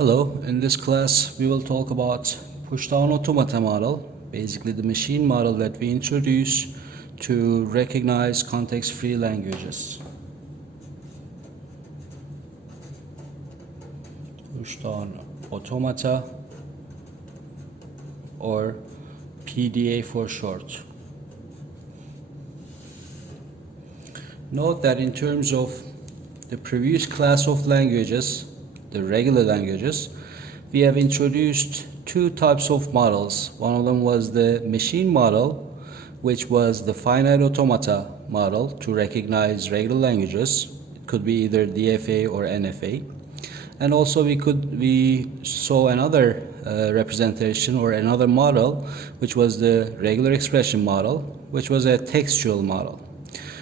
Hello, in this class we will talk about push-down automata model, basically the machine model that we introduce to recognize context-free languages. Push-down automata, or PDA for short. Note that in terms of the previous class of languages, the regular languages, we have introduced two types of models. One of them was the machine model, which was the finite automata model to recognize regular languages. It could be either DFA or NFA. And also we saw another representation or another model, which was the regular expression model, which was a textual model.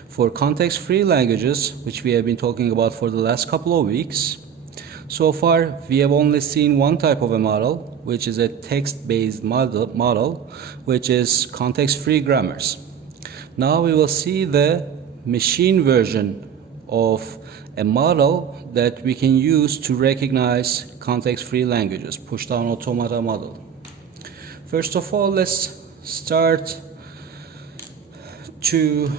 For context-free languages, which we have been talking about for the last couple of weeks, so far we have only seen one type of a model, which is a text-based model, which is context-free grammars. Now we will see the machine version of a model that we can use to recognize context-free languages, push-down automata model. First of all, let's start to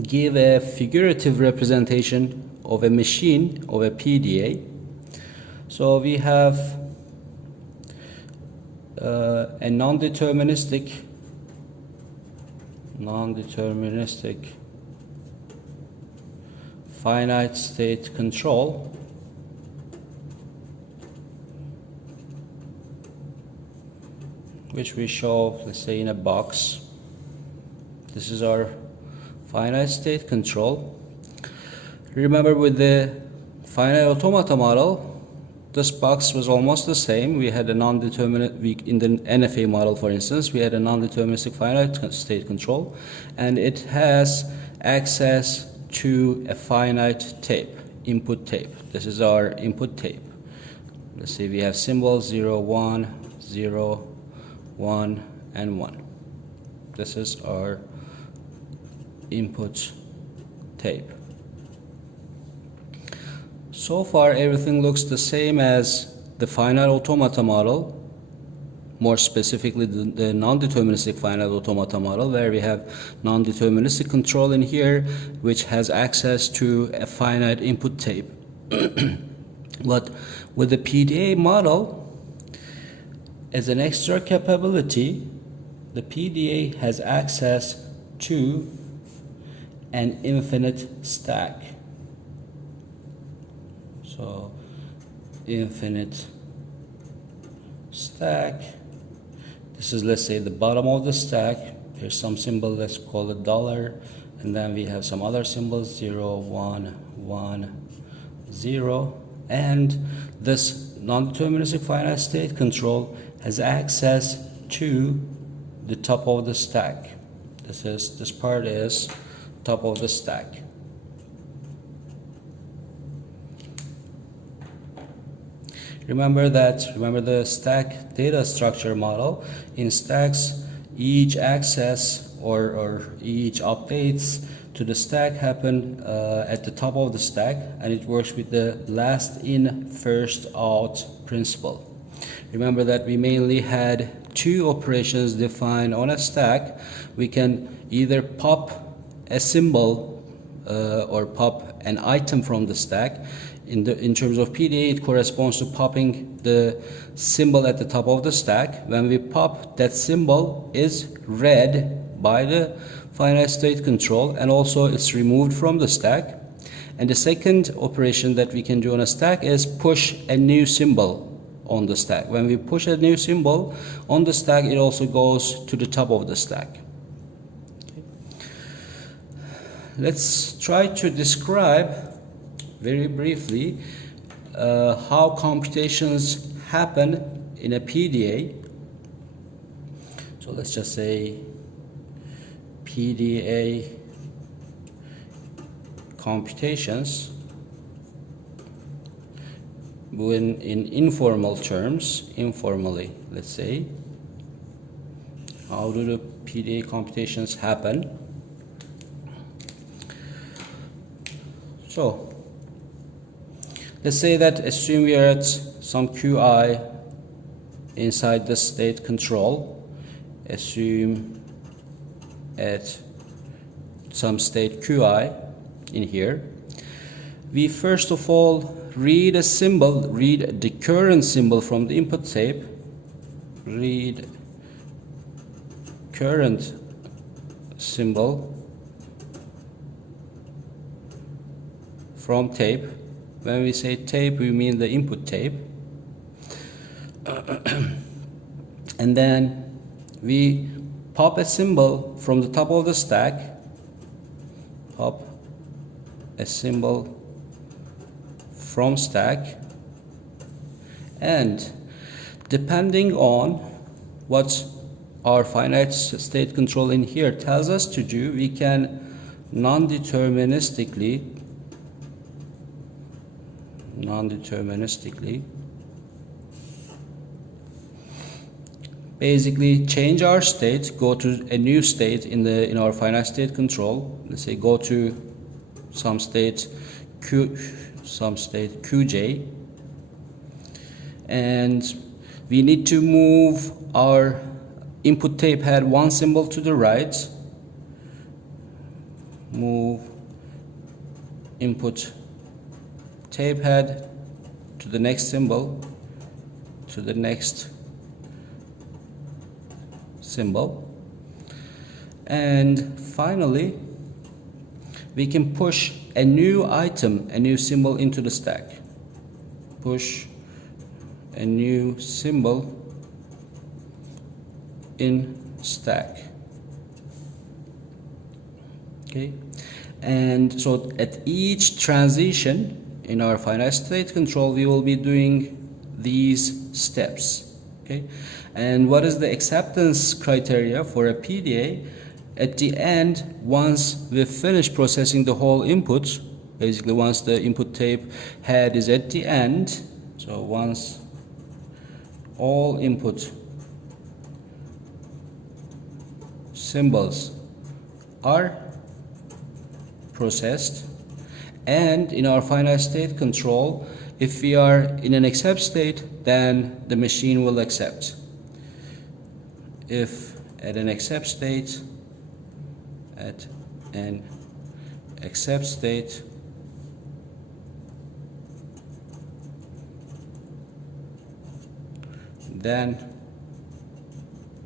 give a figurative representation of a machine, of a PDA. So we have a non-deterministic finite state control which we show, let's say, in a box. This is our finite state control. Remember, with the finite automata model, this box was almost the same. We had a non-determinate, in the NFA model, for instance, we had a non-deterministic finite state control, and it has access to a finite tape, input tape. This is our input tape. Let's say we have symbols 0, 1, 0, 1, and 1. This is our input tape. So far, everything looks the same as the finite automata model, more specifically the non-deterministic finite automata model, where we have non-deterministic control in here, which has access to a finite input tape. But with the PDA model, as an extra capability, the PDA has access to an infinite stack. So, infinite stack. This is, let's say, the bottom of the stack. Here's some symbol, let's call it $, and then we have some other symbols, 0, 1, 1, 0, and this non-deterministic finite state control has access to the top of the stack. This part is top of the stack. Remember the stack data structure model. In stacks, each access or each updates to the stack happen at the top of the stack, and it works with the last in, first out principle. Remember that we mainly had two operations defined on a stack. We can either pop a symbol or pop an item from the stack. In terms of PDA, it corresponds to popping the symbol at the top of the stack. When we pop, that symbol is read by the finite state control, and also it's removed from the stack. And the second operation that we can do on a stack is push a new symbol on the stack. When we push a new symbol on the stack, it also goes to the top of the stack. Let's try to describe very briefly how computations happen in a PDA. So let's just say PDA computations. When in informal terms, informally, let's say, how do the PDA computations happen? So Let's say that assume we are at some Qi inside the state control. Assume at some state Qi in here. We first of all read a symbol, read the current symbol from the input tape. Read current symbol from tape. When we say tape, we mean the input tape. And then we pop a symbol from the top of the stack. Pop a symbol from stack, and depending on what our finite state control in here tells us to do, we can non-deterministically basically change our state, go to a new state in our finite state control. Let's say go to some state Qj, and we need to move our input tape head one symbol to the right. Move input tape head to the next symbol, to the next symbol, and finally we can push a new item, a new symbol into the stack. Push a new symbol in stack. Okay, and so at each transition in our finite state control, we will be doing these steps. Okay, and what is the acceptance criteria for a PDA? At the end, once we finish processing the whole input, basically once the input tape head is at the end, so once all input symbols are processed, and in our finite state control, if we are in an accept state, then the machine will accept. If at an accept state, then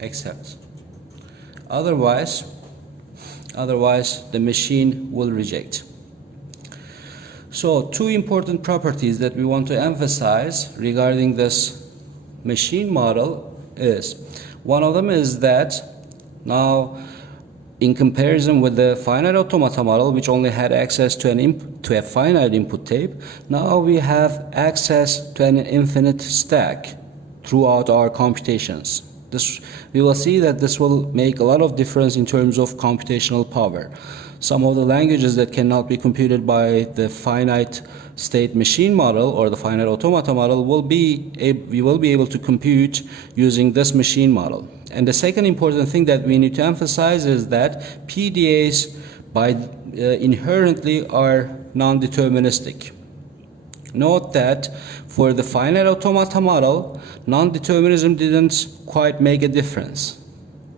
accept. Otherwise the machine will reject. So two important properties that we want to emphasize regarding this machine model is, one of them is that now, in comparison with the finite automata model, which only had access to a finite input tape, now we have access to an infinite stack throughout our computations. We will see that this will make a lot of difference in terms of computational power. Some of the languages that cannot be computed by the finite state machine model or the finite automata model we will be able to compute using this machine model. And the second important thing that we need to emphasize is that PDAs inherently are non-deterministic. Note that for the finite automata model, non-determinism didn't quite make a difference.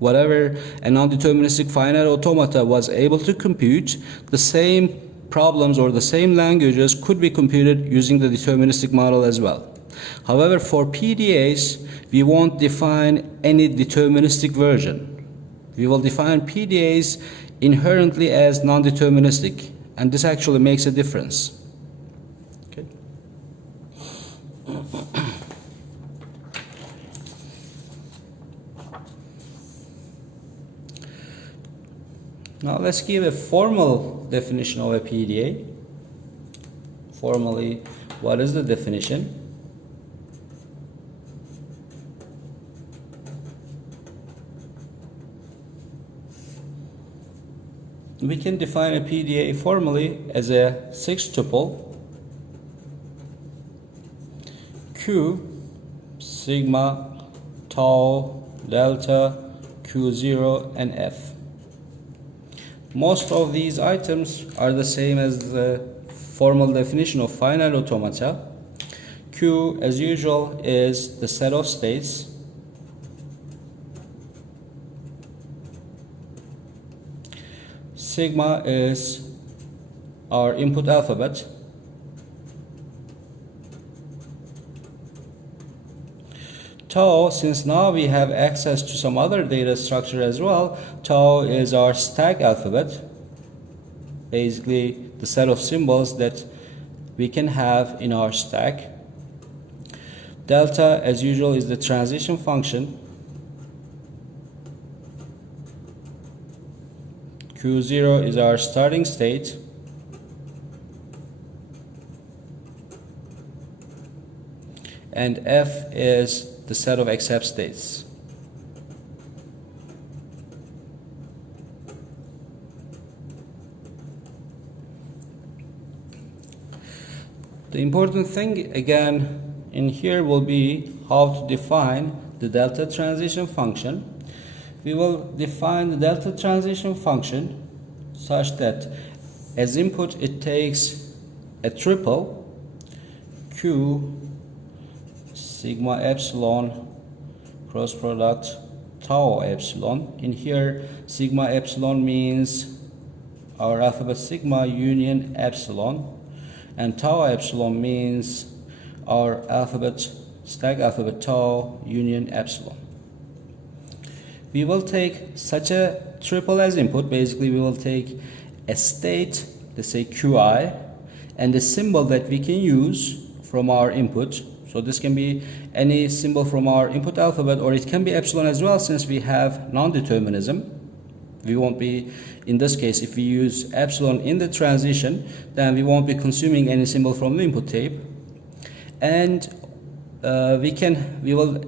Whatever a non-deterministic finite automata was able to compute, the same problems or the same languages could be computed using the deterministic model as well. However, for PDAs, we won't define any deterministic version. We will define PDAs inherently as non-deterministic, and this actually makes a difference. Okay. Now let's give a formal definition of a PDA. Formally, what is the definition? We can define a PDA formally as a 6-tuple Q, sigma, tau, delta, Q0, and F. Most of these items are the same as the formal definition of finite automata. Q, as usual, is the set of states. Sigma is our input alphabet. Tau, since now we have access to some other data structure as well, tau is our stack alphabet, basically the set of symbols that we can have in our stack. Delta, as usual, is the transition function. Q0 is our starting state. And F is the set of accept states. The important thing again in here will be how to define the delta transition function. We will define the delta transition function such that as input it takes a triple Q sigma epsilon cross product tau epsilon. In here, sigma epsilon means our alphabet sigma union epsilon, and tau epsilon means our alphabet stack alphabet tau union epsilon. We will take such a triple as input. Basically, we will take a state, let's say Qi, and a symbol that we can use from our input. So this can be any symbol from our input alphabet, or it can be epsilon as well, since we have non-determinism. We won't be, in this case, if we use epsilon in the transition, then we won't be consuming any symbol from the input tape. And we will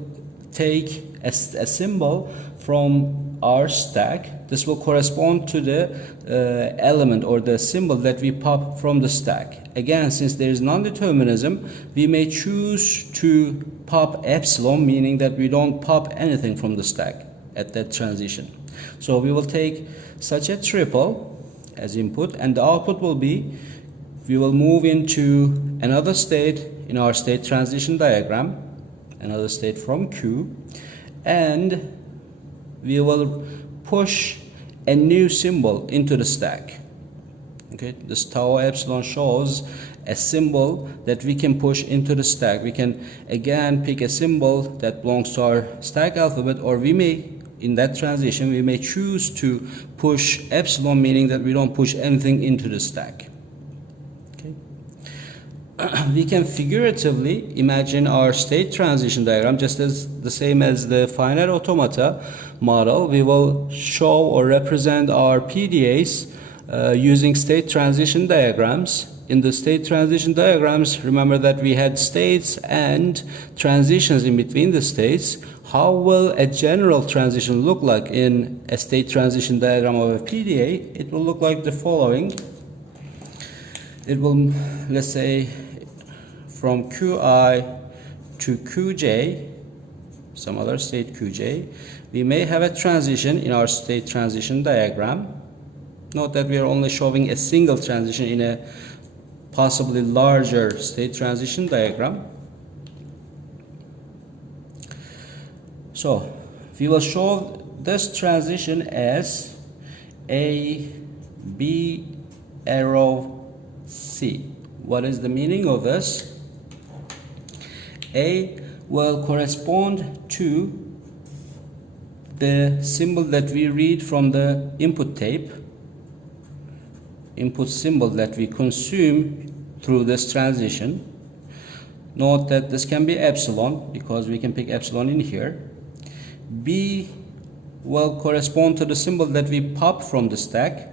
take a symbol from our stack. This will correspond to the element or the symbol that we pop from the stack. Again, since there is non-determinism, we may choose to pop epsilon, meaning that we don't pop anything from the stack at that transition. So we will take such a triple as input, and the output will be, we will move into another state in our state transition diagram, another state from Q, and we will push a new symbol into the stack. Okay, this tau epsilon shows a symbol that we can push into the stack. We can again pick a symbol that belongs to our stack alphabet, or we may, in that transition, we may choose to push epsilon, meaning that we don't push anything into the stack. Okay. We can figuratively imagine our state transition diagram just as the same as the finite automata model. We will show or represent our PDAs using state transition diagrams. In the state transition diagrams, remember that we had states and transitions in between the states. How will a general transition look like in a state transition diagram of a PDA? It will look like the following. It will, let's say, from Qi to Qj, some other state Qj, we may have a transition in our state transition diagram. Note that we are only showing a single transition in a possibly larger state transition diagram. So we will show this transition as A, B, arrow, C. What is the meaning of this? A will correspond to the symbol that we read from the input tape, input symbol that we consume through this transition. Note that this can be epsilon because we can pick epsilon in here. B will correspond to the symbol that we pop from the stack,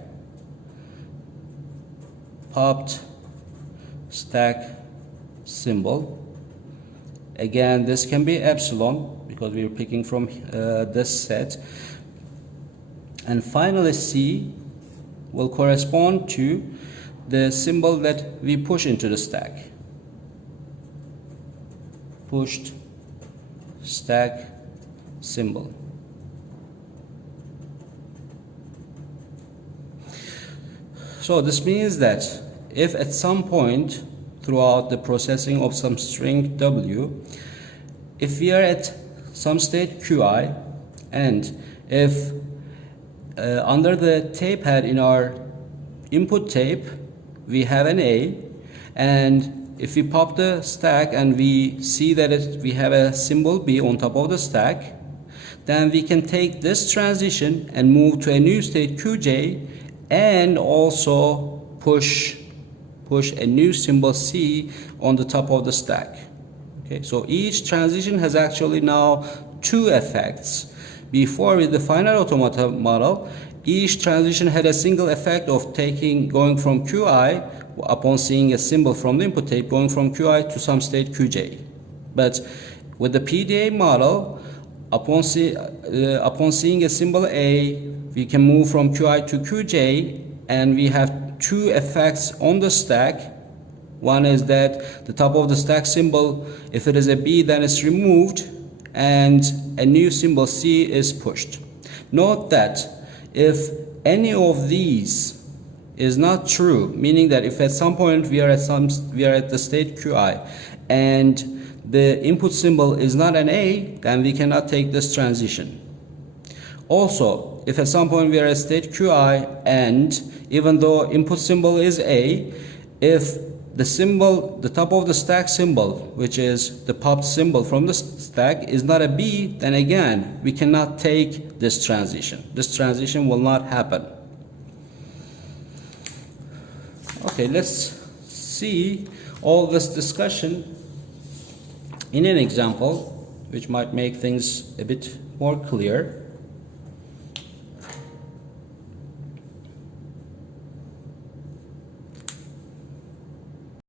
popped stack symbol. Again, this can be epsilon because we are picking from this set. And finally, C will correspond to the symbol that we push into the stack. Pushed stack symbol. So this means that if at some point throughout the processing of some string w, if we are at some state qi, and if under the tape head in our input tape we have an a, and if we pop the stack and we see that we have a symbol b on top of the stack, then we can take this transition and move to a new state qj, and also push a new symbol c on the top of the stack. Okay, so each transition has actually now two effects. Before, with the finite automata model, each transition had a single effect of going from qi, upon seeing a symbol from the input tape, going from qi to some state qj. But with the PDA model, upon seeing a symbol a, we can move from qi to qj, and we have two effects on the stack. One is that the top of the stack symbol, if it is a b, then it's removed and a new symbol c is pushed. Note that if any of these is not true, meaning that if at some point we are at the state qi and the input symbol is not an a, then we cannot take this transition. Also, if at some point we are at state qi and even though input symbol is a, if the top of the stack symbol, which is the popped symbol from the stack, is not a b, then again we cannot take this transition. This transition will not happen. Okay, let's see all this discussion in an example which might make things a bit more clear.